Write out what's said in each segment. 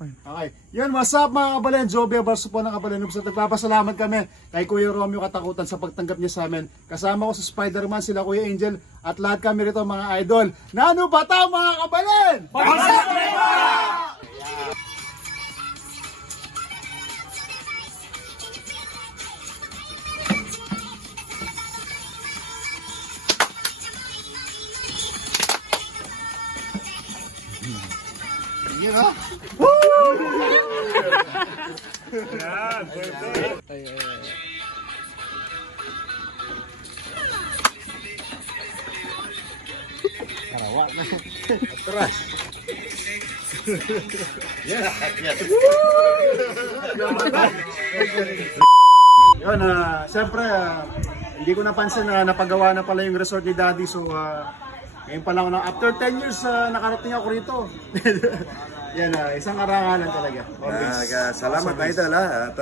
Okay. Yun, what's up mga kabalen? Jobia Barso po ng Kabalen Noobs. At nagpapasalamat kami kay Kuya Romeo Katakutan sa pagtanggap niya sa amin. Kasama ko sa Spider-Man, sila Kuya Angel, at lahat kami rito mga idol. Nano ba ta mga kabalen? Pagsasabi! You know? Woo! Yan, perfect. Karawak na. Atras. Yes. Yun, siyempre, hindi ko napansin na napagawa na pala yung resort ni Daddy. So, ngayon pa lang, after 10 years, nakarating ako rito. Yan, isang karangalan talaga. Salamat na idol at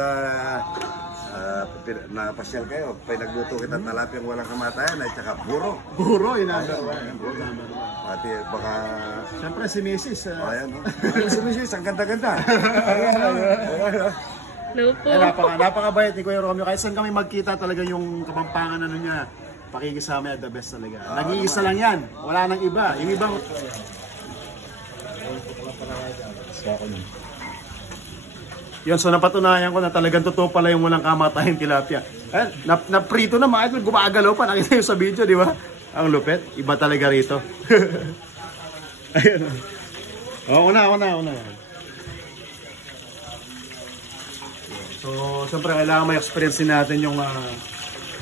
napasyal kayo. Pinagluto kita talapyang walang kamatayan at saka buro. Buro, inagawa. Pati baka... Siyempre si Mrs. Ayan, no? Si Mrs. ang ganda-ganda. Lupo. Napakabait ni Kuya Romeo. Kahit saan kami magkita talaga yung kapampangan ano niya. Pakikisama at the best talaga. Nag-iisa lang yan. Wala nang iba. Yung ibang... Yun, so napatunayan ko na talagang totoo pala yung walang kamatayang tilapia. Na-prito na mga idol, gumagalaw pa. Nakita yung sa video, di ba? Ang lupet. Iba talaga rito. Ayun. Una. So, siyempre kailangan may experience din natin yung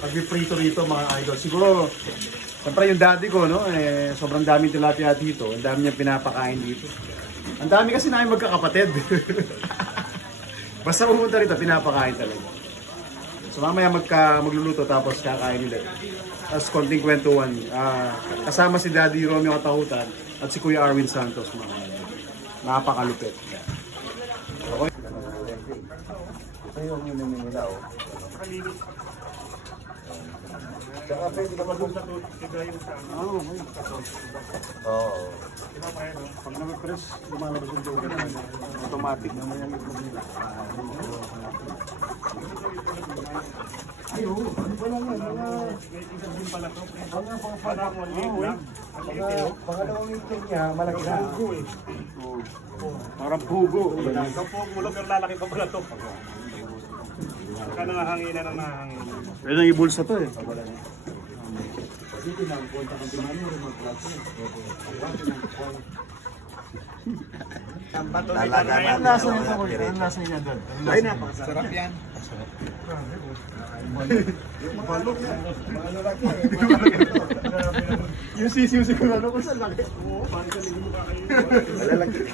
pag-prito rito mga idol. Siguro, siyempre yung daddy ko, no? Sobrang daming tilapia dito. Ang dami niyang pinapakain dito. Ang dami kasi namin magkakapatid. Basta pumunta rito, pinapakain talaga. So mamaya magluluto tapos kakain nila. Tapos konting kwentuhan. Kasama si Daddy Romeo Katakutan at si Kuya Arwin Santos. Napakalupit. Okay. Ito yung nila, oh. Tsaka pwede ka mag-uusap. Oo, okay. Oo. Pag nag-press, lumalabas yung joke na automatic na may ay, oo. Ano pa lang yan? Pangalawang meeting niya, malaki na. Parang pugo. Ang pugo lang, pero lalaki pa pala ito. Saka nangahanginan ng nahangin. Pwede nang ibulsa to eh. Talaga na. Ang lasa niya ko yun. Ang lasa niya doon. Ay, napakasarap yan. Yung sisiw sigurado ko sa laki. Oo, parang sa linggo ka kayo.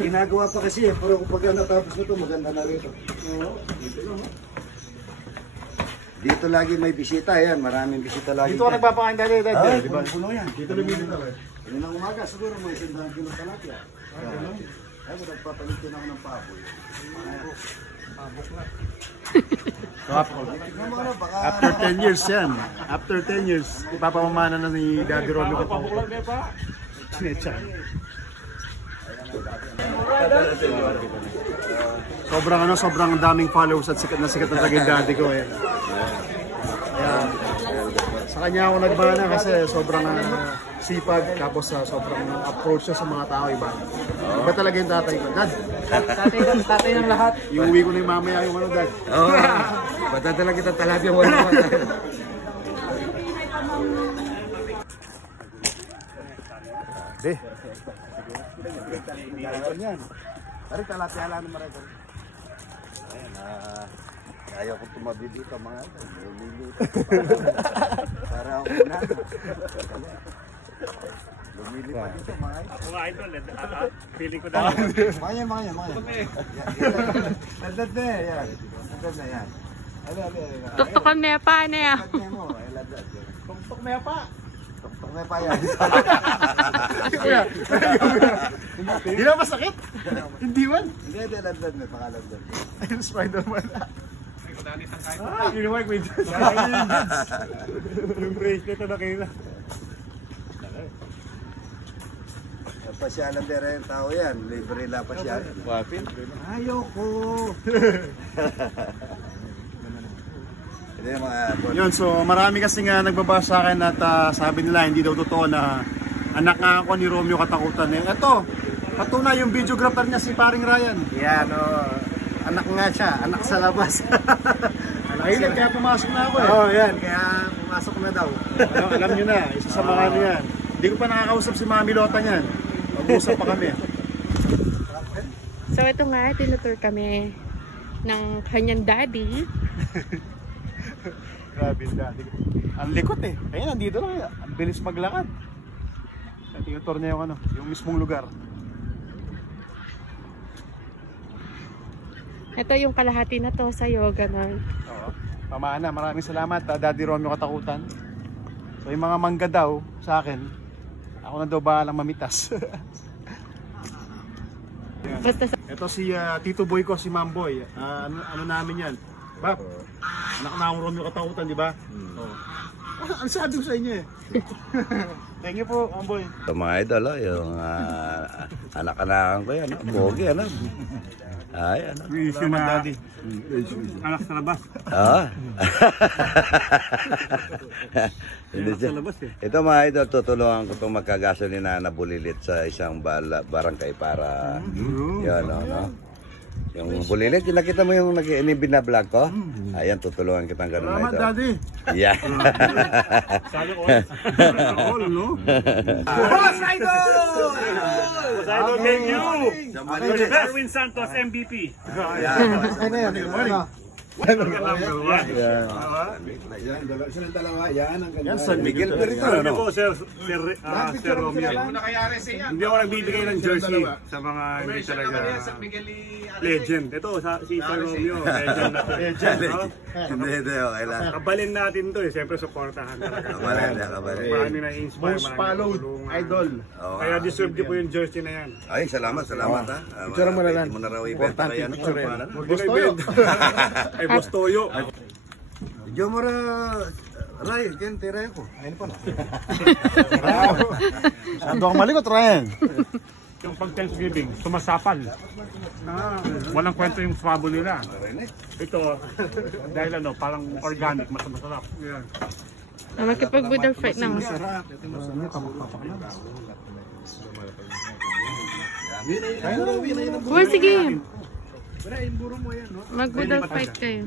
Ginagawa pa kasi eh. Pero kapag natapos na ito, maganda na rito. Dito lagi may bisita yan. Maraming bisita lagi. Dito ka nagpapakain dali. Ay, Diba? puno yan. Dito lumilita ko eh. Yun ang umaga, siguro may 100 kilo talapia. Ay, nagpapalit din ako ng paboy. After 10 years yan. After 10 years, ipapamamana na ni Daddy Romeo Katakutan. Sobrang daming followers at sikat na talaga yung daddy ko eh. Kaya, sa kanya ako nagmana kasi sobrang sipag, tapos sobrang approach siya sa mga tao iba. Iba talaga yung tatay ko. Dad, tatay ng lahat. Iuwi ko na yung mamaya yung ano, Dad. Oo, patadala kita talapia wala naman. Deh. Ari talapia lang naman rin. Ayan, ayaw ko tumabi dito mga ito. Lumilito. Para ako na. Lumili pa dito mga ito. Mga idol, feeling ko dahil. Mga yan. Landad na yan. Landad na yan. Tuktukan mo pa, ano yan? Tuktok na pa. Tuktok na pa yan. Hindi na masakit? Hindi man? Hindi, landad na. Pakalandad. Ayun, Spider-Man. Ginawa ko yung bracelet na nakita. pasyalan din rin tao yan. Libre lang pasyalan. Wapin. Ayoko. Hindi mga Yun, so marami kasi nga nagbabasa sa akin at sabi nila hindi daw totoo na anak nga ako ni Romeo Katakutan. Ito, patunay yung videographer niya si paring Ryan. yan anak nga siya, anak sa labas. Ayun, kaya pumasok na ako Oo, yan, kaya pumasok na daw. Alam nyo na, isa sa mga ano yan. Hindi ko pa nakakausap si Mami Lota niyan. Mag-usap pa kami. So ito nga, tinutur kami ng kanyang daddy. Grabe yung daddy. Ang likot eh. Ayun, nandito lang. Ang bilis maglakad. Tinutur niya yung ano, yung mismong lugar. Ito yung kalahati na to sa'yo, ganun. Oo. Pamana, maraming salamat Daddy Romeo Katakutan. So yung mga mangga daw sa akin, ako na daw bahalang mamitas. Basta sa... Ito si Tito Boy ko, si Mamboy. Ano namin yan? Bap, anak na akong Romeo Katakutan, di ba? Oo. Ano sabi ko sa inyo eh? Thank you po, Mamboy. Ito mga idol, yung anak-anakan ko yan. Pogi, ano? Ay, ano? Salamat, Daddy. Anak sa labas. Ah. Hindi siya. Ito mga idol, tutulungan ko itong magkagasolina na bulilit sa isang barangay para yun, no? Yung bulilit, yung nakita mo yung binablog ko? Ayan, tutulungan kitang ganun Salamat, idol. Daddy. Yeah. Sabi ko, all, no? Boss Idol! Boss Idol, thank you! Erwin Santos, MVP. Ano yan? Yan, San Miguel pa rin ito, Ano ano? po, Sir Romeo? Hindi ako nagbibigay ng jersey sa mga hindi talaga legend. Ito, si Sir Romeo, legend na to. Hindi, okay lang. Kabalin natin to eh, siyempre supportahan talaga. Kabalin. Marami na-inspire, Most followed idol. Kaya deserve niyo po yung jersey na yan. Ay, salamat ha. Picture mo na lang. Hindi mo na raw ibenta kaya ano. Picture yan. Gusto yun. Ay, Boss Toyo. Diyo mo ra, Ray, dyan, tira ko. Ayun po na. Sando akong malikot, Ryan. Yung pag Thanksgiving, sumasapal. Walang kwento yung swabo nila. Ito, dahil ano, parang organic, mas masarap. Yan. Makipag-budol fight na. Uy, sige. Mag-budol fight kayo.